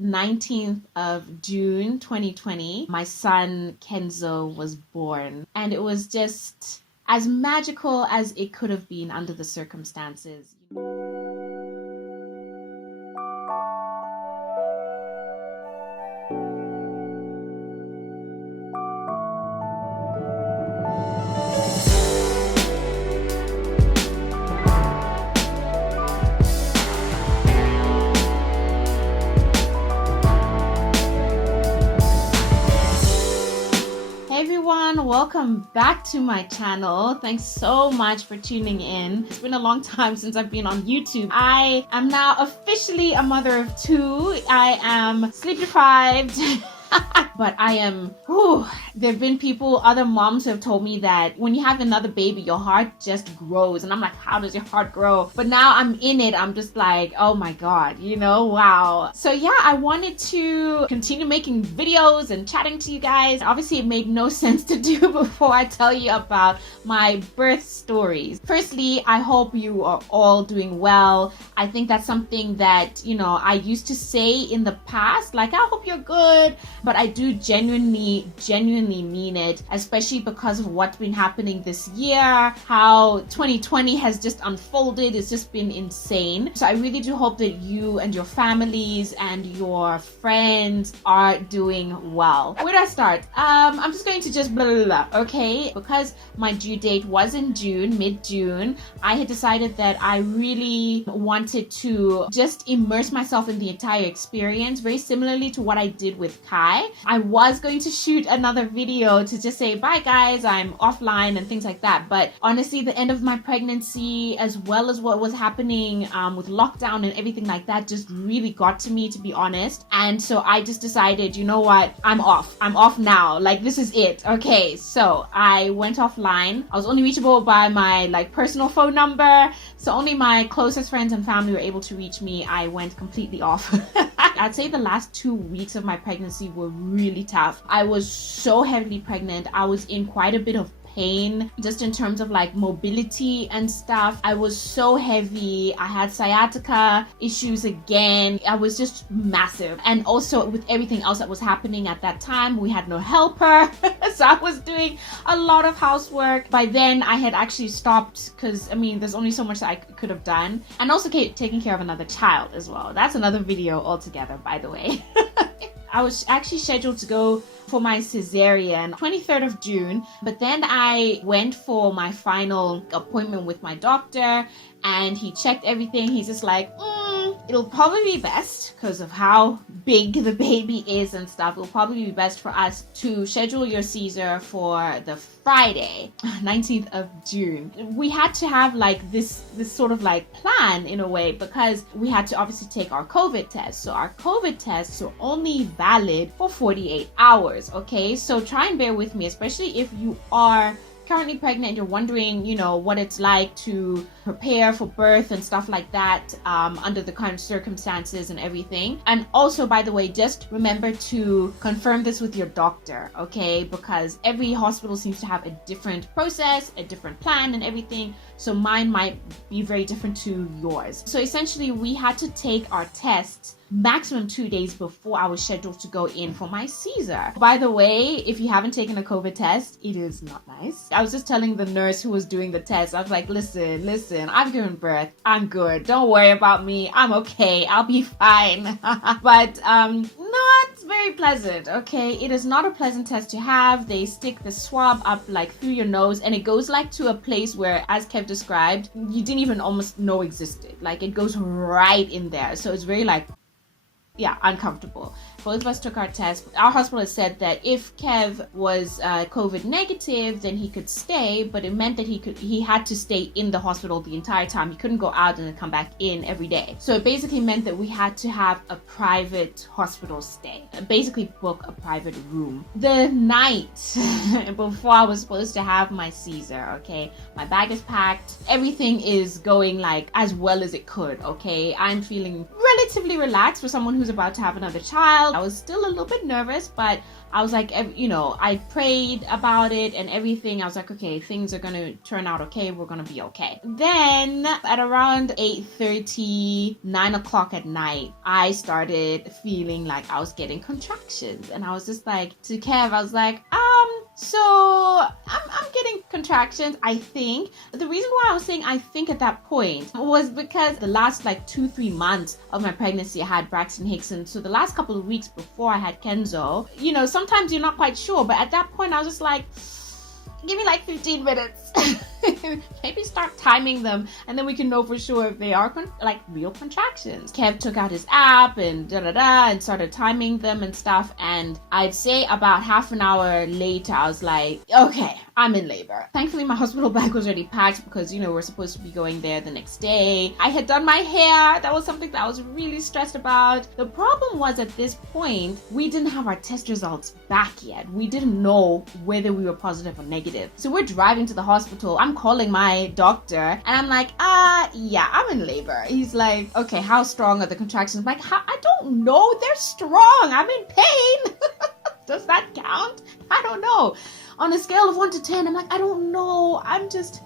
19th of June 2020, my son Kenzo was born. And it was just as magical as it could have been under the circumstances. Welcome back to my channel. Thanks so much for tuning in. It's been a long time since I've been on YouTube. I am now officially a mother of two. I am sleep deprived. But I am, there have been other moms who have told me that when you have another baby, your heart just grows. And I'm like, how does your heart grow? But now I'm in it. I'm just like, oh my God, wow. So yeah, I wanted to continue making videos and chatting to you guys. Obviously, it made no sense to do before I tell you about my birth stories. Firstly, I hope you are all doing well. I think that's something that, I used to say in the past, like, I hope you're good. But I do genuinely mean it, especially because of what's been happening this year, how 2020 has just unfolded. It's just been insane. So I really do hope that you and your families and your friends are doing well. Where do I start? I'm just going to just blah, blah, blah, okay? Because my due date was in June, mid-June, I had decided that I really wanted to just immerse myself in the entire experience, very similarly to what I did with Kai. I was going to shoot another video to just say, bye guys, I'm offline and things like that. But honestly, the end of my pregnancy, as well as what was happening with lockdown and everything like that, just really got to me, to be honest. And so I just decided, you know what? I'm off now. Like, this is it. Okay, so I went offline. I was only reachable by my personal phone number. So only my closest friends and family were able to reach me. I went completely off. I'd say the last 2 weeks of my pregnancy were really tough. I was so heavily pregnant. I was in quite a bit of pain, just in terms of mobility and stuff. I was so heavy. I had sciatica issues again. I was just massive. And also with everything else that was happening at that time, we had no helper. So I was doing a lot of housework. By then I had actually stopped because there's only so much that I could have done. And also taking care of another child as well. That's another video altogether, by the way. I was actually scheduled to go for my cesarean 23rd of June, but then I went for my final appointment with my doctor and he checked everything. He's just like, it'll probably be best because of how big the baby is and stuff. It'll probably be best for us to schedule your Caesar for the Friday, 19th of June. We had to have this sort of plan in a way because we had to obviously take our COVID test. So our COVID tests are only valid for 48 hours. Okay, so try and bear with me, especially if you are currently pregnant, you're wondering, what it's like to prepare for birth and stuff like that under the current circumstances and everything. And also, by the way, just remember to confirm this with your doctor, okay? Because every hospital seems to have a different process, a different plan and everything. So mine might be very different to yours. So essentially, we had to take our tests maximum 2 days before I was scheduled to go in for my Caesar. By the way, if you haven't taken a COVID test, it is not nice. I was just telling the nurse who was doing the test, I was like, listen, I've given birth. I'm good. Don't worry about me. I'm okay. I'll be fine. But not very pleasant, okay? It is not a pleasant test to have. They stick the swab up through your nose and it goes to a place where, as Kev described, you didn't even almost know existed. It goes right in there. So it's very uncomfortable. Both of us took our test. Our hospital has said that if Kev was COVID negative, then he could stay, but it meant that he had to stay in the hospital the entire time. He couldn't go out and then come back in every day. So it basically meant that we had to have a private hospital stay, basically book a private room. The night before I was supposed to have my Caesar, okay, my bag is packed. Everything is going as well as it could, okay? I'm feeling relatively relaxed for someone who's about to have another child. child. I was still a little bit nervous, but I was like, I prayed about it and everything. I was like, okay, things are going to turn out okay. We're going to be okay. Then at around 8:30, 9 o'clock at night, I started feeling like I was getting contractions. And I was just like, to Kev, I was like, so I'm getting contractions, I think. The reason why I was saying I think at that point was because the last 2-3 months of my pregnancy, I had Braxton Hicks. And so the last couple of weeks before I had Kenzo, sometimes you're not quite sure. But at that point, I was just like, give me 15 minutes. Maybe start timing them, and then we can know for sure if they are real contractions. Kev took out his app and and started timing them and stuff. And I'd say about half an hour later, I was like, okay, I'm in labor. Thankfully, my hospital bag was already packed because, we're supposed to be going there the next day. I had done my hair. That was something that I was really stressed about. The problem was at this point, we didn't have our test results back yet. We didn't know whether we were positive or negative. So we're driving to the hospital. I'm calling my doctor and I'm like, yeah, I'm in labor. He's like, okay, how strong are the contractions? I'm like, I don't know. They're strong. I'm in pain. Does that count? I don't know. On a scale of 1 to 10, I'm like, I don't know.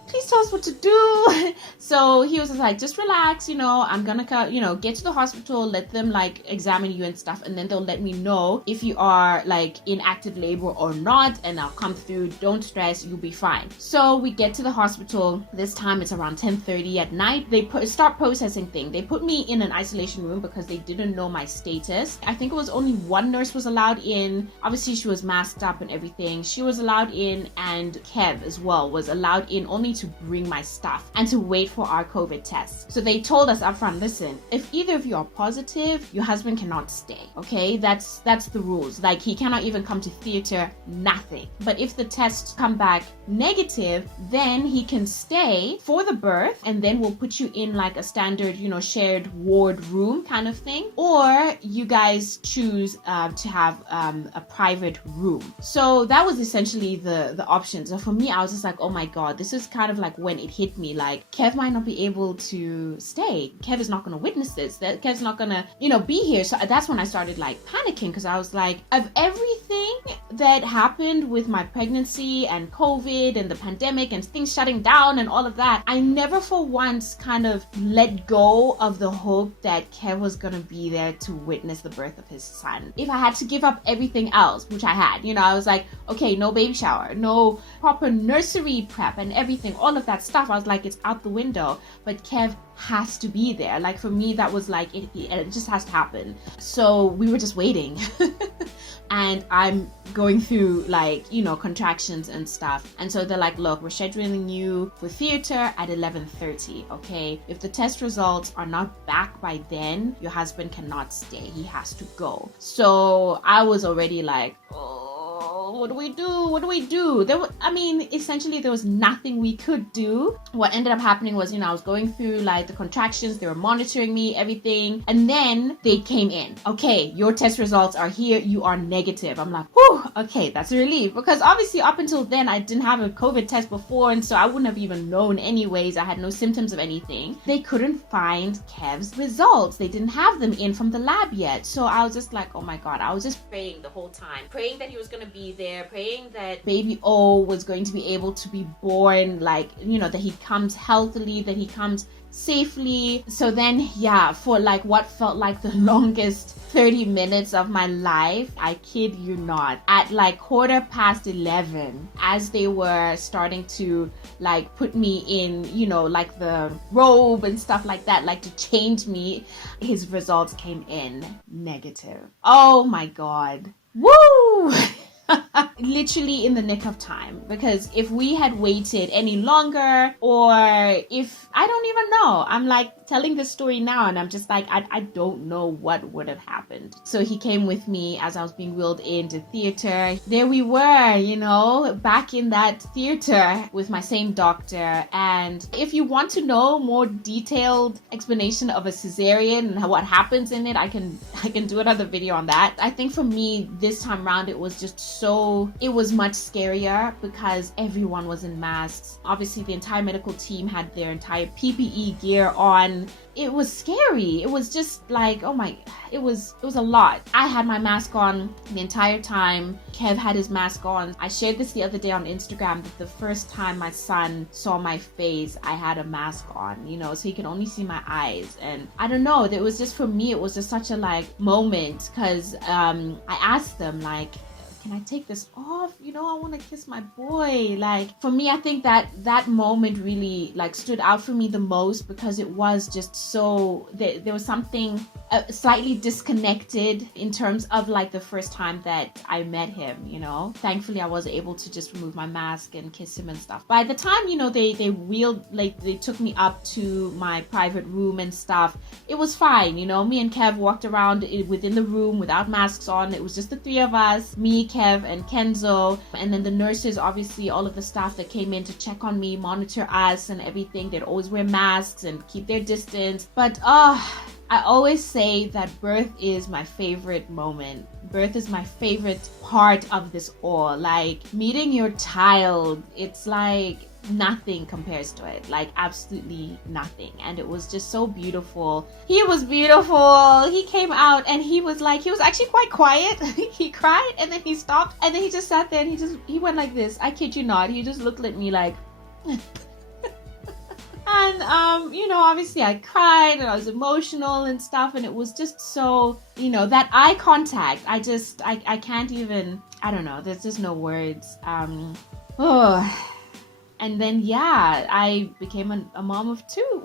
Please tell us what to do. So he was just like, just relax, I'm gonna, get to the hospital, let them examine you and stuff. And then they'll let me know if you are in active labor or not. And I'll come through. Don't stress. You'll be fine. So we get to the hospital. This time it's around 10:30 at night. They start processing things. They put me in an isolation room because they didn't know my status. I think it was only one nurse was allowed in. Obviously she was masked up and everything. She was allowed in, and Kev as well was allowed in, only to bring my stuff and to wait for our COVID test. So they told us up front, listen, if either of you are positive, your husband cannot stay. Okay, that's the rules. He cannot even come to theater, nothing. But if the tests come back negative, then he can stay for the birth, and then we'll put you in a standard, shared ward room kind of thing, or you guys choose to have a private room. So that was essentially the option. So for me, I was just like, oh my god, this is kind of when it hit me, Kev might not be able to stay. Kev is not going to witness this. Kev's not going to, be here. So that's when I started panicking, because I was like, of everything that happened with my pregnancy and COVID and the pandemic and things shutting down and all of that, I never for once kind of let go of the hope that Kev was going to be there to witness the birth of his son. If I had to give up everything else, which I had, I was like, okay, no baby shower, no proper nursery prep and everything, all of that stuff, I was like, it's out the window. But Kev has to be there. For me, that was it just has to happen. So we were just waiting. And I'm going through contractions and stuff. And so they're like, look, we're scheduling you for theater at 11:30. Okay, if the test results are not back by then, your husband cannot stay. He has to go. So I was already like, oh, what do we do? Essentially there was nothing we could do. What ended up happening was, I was going through the contractions. They were monitoring me, everything. And then they came in. Okay, your test results are here. You are negative. I'm like, whew, okay, that's a relief. Because obviously up until then, I didn't have a COVID test before. And so I wouldn't have even known anyways. I had no symptoms of anything. They couldn't find Kev's results. They didn't have them in from the lab yet. So I was just like, oh my God, I was just praying the whole time. Praying that he was going to be there. Praying that baby O was going to be able to be born, that he comes healthily, that he comes safely. So then, for what felt like the longest 30 minutes of my life, I kid you not, at 11:15, as they were starting to put me in, the robe and stuff like that, to change me, his results came in negative. Oh my God. Woo! Literally in the nick of time, because if we had waited any longer, or if I don't even know, I'm telling this story now and I'm just I don't know what would have happened. So he came with me as I was being wheeled into theater. There we were, back in that theater with my same doctor. And if you want to know more detailed explanation of a cesarean and what happens in it, I can do another video on that. I think for me this time around, it was just so though it was much scarier because everyone was in masks. Obviously, the entire medical team had their entire PPE gear on. It was scary. It was just like, oh my, it was a lot. I had my mask on the entire time. Kev had his mask on. I shared this the other day on Instagram that the first time my son saw my face, I had a mask on, you know, so he could only see my eyes. And I don't know, it was just, for me, it was just such a like moment, because I asked them like, can I take this off? You know, I want to kiss my boy. Like, for me, I think that moment really like stood out for me the most, because it was just so, there was something slightly disconnected in terms of like the first time that I met him, you know. Thankfully, I was able to just remove my mask and kiss him and stuff. By the time, you know, they took me up to my private room and stuff, it was fine, you know. Me and Kev walked around within the room without masks on. It was just the three of us, me, Kev, and Kenzo, and then the nurses, obviously all of the staff that came in to check on me, monitor us and everything. They'd always wear masks and keep their distance. But I always say that birth is my favorite moment. Birth is my favorite part of this all. Like, meeting your child, it's like nothing compares to it. Like, absolutely nothing. And it was just so beautiful. He was beautiful. He came out and he was actually quite quiet. He cried and then he stopped and then he just sat there and he went like this. I kid you not. He just looked at me like and you know, obviously I cried and I was emotional and stuff, and it was just so, you know, that eye contact, I can't even, I don't know, there's just no words. And then yeah, I became a mom of two.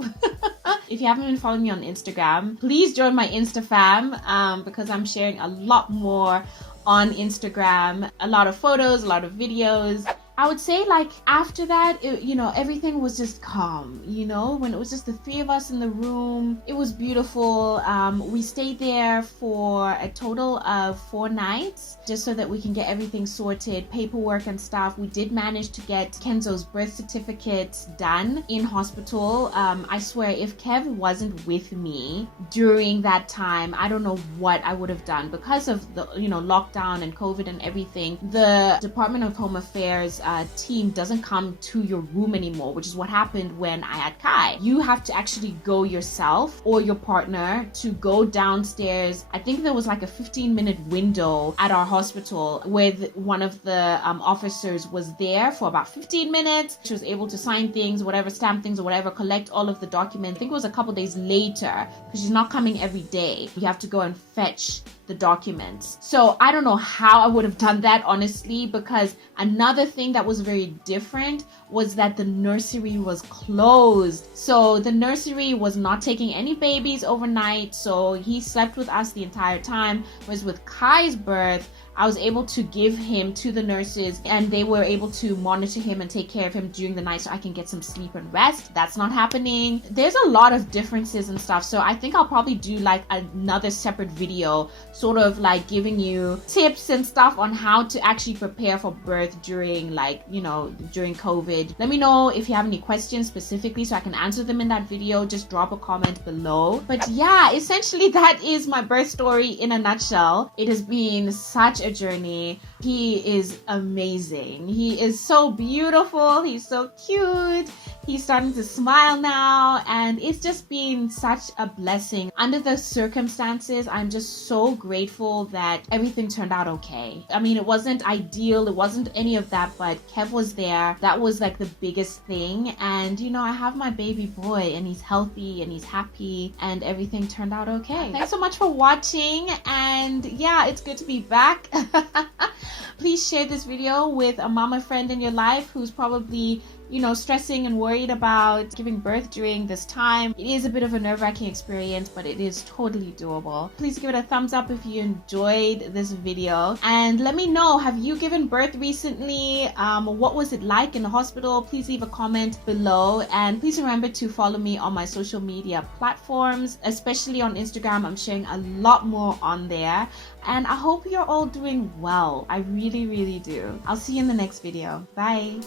If you haven't been following me on Instagram, please join my Insta fam, because I'm sharing a lot more on Instagram, a lot of photos, a lot of videos. I would say like after that, you know, everything was just calm, you know, when it was just the three of us in the room. It was beautiful. We stayed there for a total of 4 nights just so that we can get everything sorted, paperwork and stuff. We did manage to get Kenzo's birth certificate done in hospital. I swear, if Kev wasn't with me during that time, I don't know what I would have done, because of the, you know, lockdown and COVID and everything. The Department of Home Affairs team doesn't come to your room anymore, which is what happened when I had Kai. You have to actually go yourself or your partner to go downstairs. I think there was like a 15-minute window at our hospital where one of the officers was there for about 15 minutes. She was able to sign things, whatever, stamp things or whatever, collect all of the documents. I think it was a couple days later, because she's not coming every day. You have to go and fetch the documents. So I don't know how I would have done that, honestly, because another thing that was very different was that the nursery was closed. So the nursery was not taking any babies overnight, so he slept with us the entire time. Whereas with Kai's birth, I was able to give him to the nurses and they were able to monitor him and take care of him during the night so I can get some sleep and rest. That's not happening. There's a lot of differences and stuff. So I think I'll probably do like another separate video, sort of like giving you tips and stuff on how to actually prepare for birth during, like, you know, during COVID. Let me know if you have any questions specifically so I can answer them in that video. Just drop a comment below. But yeah, essentially that is my birth story in a nutshell. It has been such a journey. He is amazing. He is so beautiful. He's so cute. He's starting to smile now, and it's just been such a blessing. Under the circumstances, I'm just so grateful that everything turned out okay. I mean, it wasn't ideal, it wasn't any of that, but Kev was there. That was like the biggest thing. And you know, I have my baby boy and he's healthy and he's happy and everything turned out okay. Thanks so much for watching, and yeah, it's good to be back. Please share this video with a mama friend in your life who's probably, you know, stressing and worried about giving birth during this time. It is a bit of a nerve-wracking experience, but it is totally doable. Please give it a thumbs up if you enjoyed this video, and let me know, have you given birth recently? What was it like in the hospital? Please leave a comment below, and please remember to follow me on my social media platforms, especially on Instagram. I'm sharing a lot more on there, and I hope you're all doing well. I really do. I'll see you in the next video. Bye.